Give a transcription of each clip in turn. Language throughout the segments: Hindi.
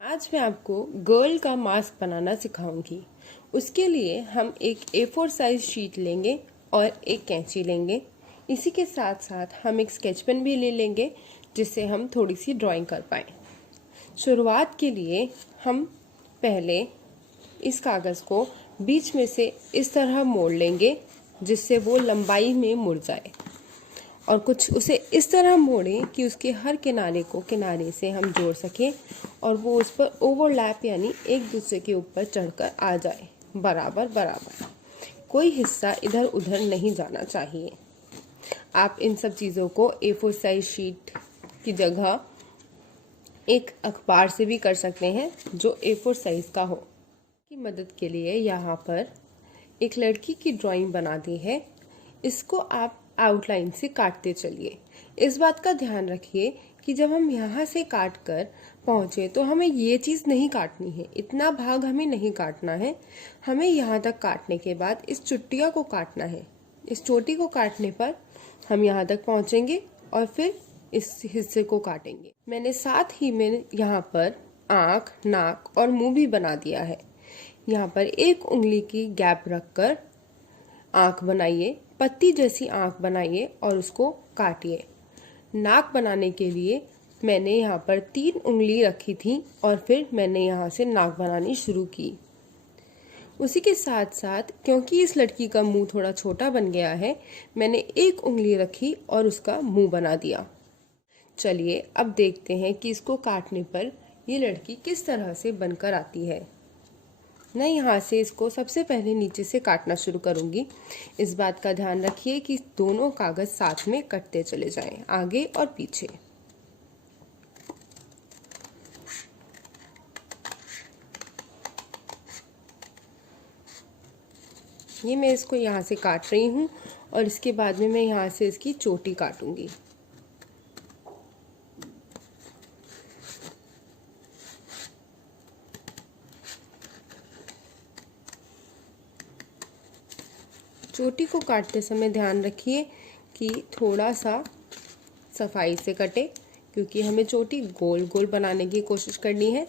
आज मैं आपको गर्ल का मास्क बनाना सिखाऊंगी। उसके लिए हम एक A4 साइज शीट लेंगे और एक कैंची लेंगे। इसी के साथ साथ हम एक स्केच पेन भी ले लेंगे जिससे हम थोड़ी सी ड्राइंग कर पाएँ। शुरुआत के लिए हम पहले इस कागज़ को बीच में से इस तरह मोड़ लेंगे जिससे वो लंबाई में मुड़ जाए और कुछ उसे इस तरह मोड़ें कि उसके हर किनारे को किनारे से हम जोड़ सकें और वो उस पर ओवरलैप यानी एक दूसरे के ऊपर चढ़कर आ जाए बराबर बराबर। कोई हिस्सा इधर उधर नहीं जाना चाहिए। आप इन सब चीज़ों को A4 साइज शीट की जगह एक अखबार से भी कर सकते हैं जो A4 साइज का हो। की मदद के लिए यहाँ पर एक लड़की की ड्राइंग बना दी है। इसको आप आउटलाइन से काटते चलिए। इस बात का ध्यान रखिए कि जब हम यहाँ से काट कर पहुँचे तो हमें ये चीज़ नहीं काटनी है, इतना भाग हमें नहीं काटना है। हमें यहाँ तक काटने के बाद इस चुट्टिया को काटना है। इस चोटी को काटने पर हम यहाँ तक पहुँचेंगे और फिर इस हिस्से को काटेंगे। मैंने साथ ही में यहाँ पर आँख, नाक और मुँह भी बना दिया है। यहाँ पर एक उंगली की गैप रखकर आँख बनाइए, पत्ती जैसी आँख बनाइए और उसको काटिए। नाक बनाने के लिए मैंने यहाँ पर 3 उंगली रखी थी और फिर मैंने यहाँ से नाक बनानी शुरू की। उसी के साथ साथ क्योंकि इस लड़की का मुंह थोड़ा छोटा बन गया है, मैंने एक उंगली रखी और उसका मुंह बना दिया। चलिए अब देखते हैं कि इसको काटने पर ये लड़की किस तरह से बनकर आती है। मैं यहाँ से इसको सबसे पहले नीचे से काटना शुरू करूँगी। इस बात का ध्यान रखिए कि दोनों कागज़ साथ में कटते चले जाएं, आगे और पीछे। ये मैं इसको यहाँ से काट रही हूँ और इसके बाद में मैं यहाँ से इसकी चोटी काटूँगी। चोटी को काटते समय ध्यान रखिए कि थोड़ा सा सफाई से कटे, क्योंकि हमें चोटी गोल गोल बनाने की कोशिश करनी है,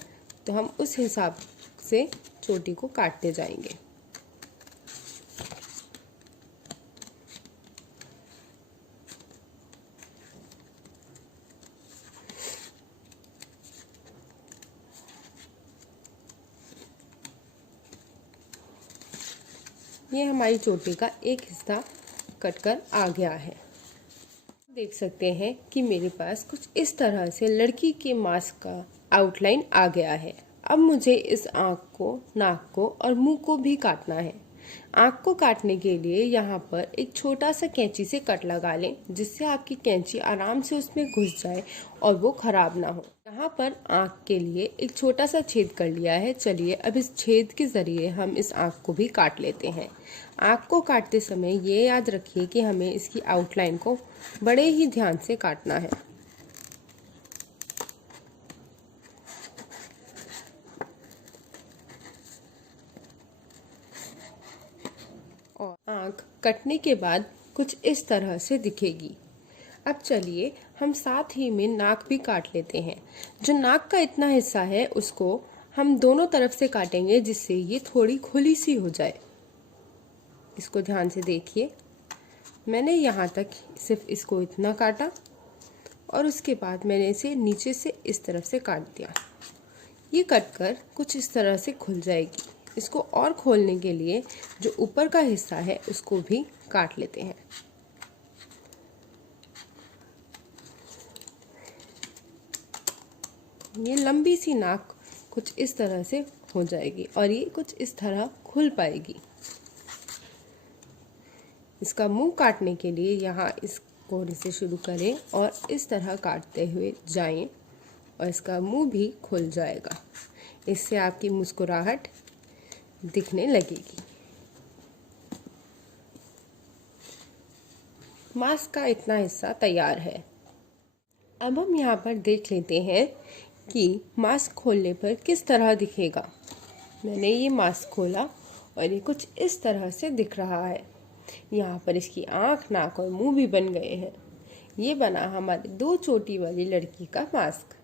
तो हम उस हिसाब से चोटी को काटते जाएंगे। ये हमारी चोटी का एक हिस्सा कटकर आ गया है। देख सकते हैं कि मेरे पास कुछ इस तरह से लड़की के मास्क का आउटलाइन आ गया है। अब मुझे इस आँख को, नाक को और मुंह को भी काटना है। आँख को काटने के लिए यहाँ पर एक छोटा सा कैंची से कट लगा लें जिससे आपकी कैंची आराम से उसमें घुस जाए और वो खराब ना हो। यहाँ पर आँख के लिए एक छोटा सा छेद कर लिया है। चलिए अब इस छेद के ज़रिए हम इस आँख को भी काट लेते हैं। आँख को काटते समय ये याद रखिए कि हमें इसकी आउटलाइन को बड़े ही ध्यान से काटना है। और आँख कटने के बाद कुछ इस तरह से दिखेगी। अब चलिए हम साथ ही में नाक भी काट लेते हैं। जो नाक का इतना हिस्सा है उसको हम दोनों तरफ से काटेंगे जिससे ये थोड़ी खुली सी हो जाए। इसको ध्यान से देखिए। मैंने यहाँ तक सिर्फ इसको इतना काटा और उसके बाद मैंने इसे नीचे से इस तरफ से काट दिया। ये कटकर कुछ इस तरह से खुल जाएगी। इसको और खोलने के लिए जो ऊपर का हिस्सा है उसको भी काट लेते हैं। ये लंबी सी नाक कुछ इस तरह से हो जाएगी और ये कुछ इस तरह खुल पाएगी। इसका मुंह काटने के लिए यहाँ इस कोने से शुरू करें और इस तरह काटते हुए जाएं और इसका मुंह भी खुल जाएगा। इससे आपकी मुस्कुराहट दिखने लगेगी। मास्क का इतना हिस्सा तैयार है। अब हम यहाँ पर देख लेते हैं कि मास्क खोलने पर किस तरह दिखेगा। मैंने ये मास्क खोला और ये कुछ इस तरह से दिख रहा है। यहाँ पर इसकी आँख, नाक और मुंह भी बन गए हैं। ये बना हमारी 2 चोटी वाली लड़की का मास्क।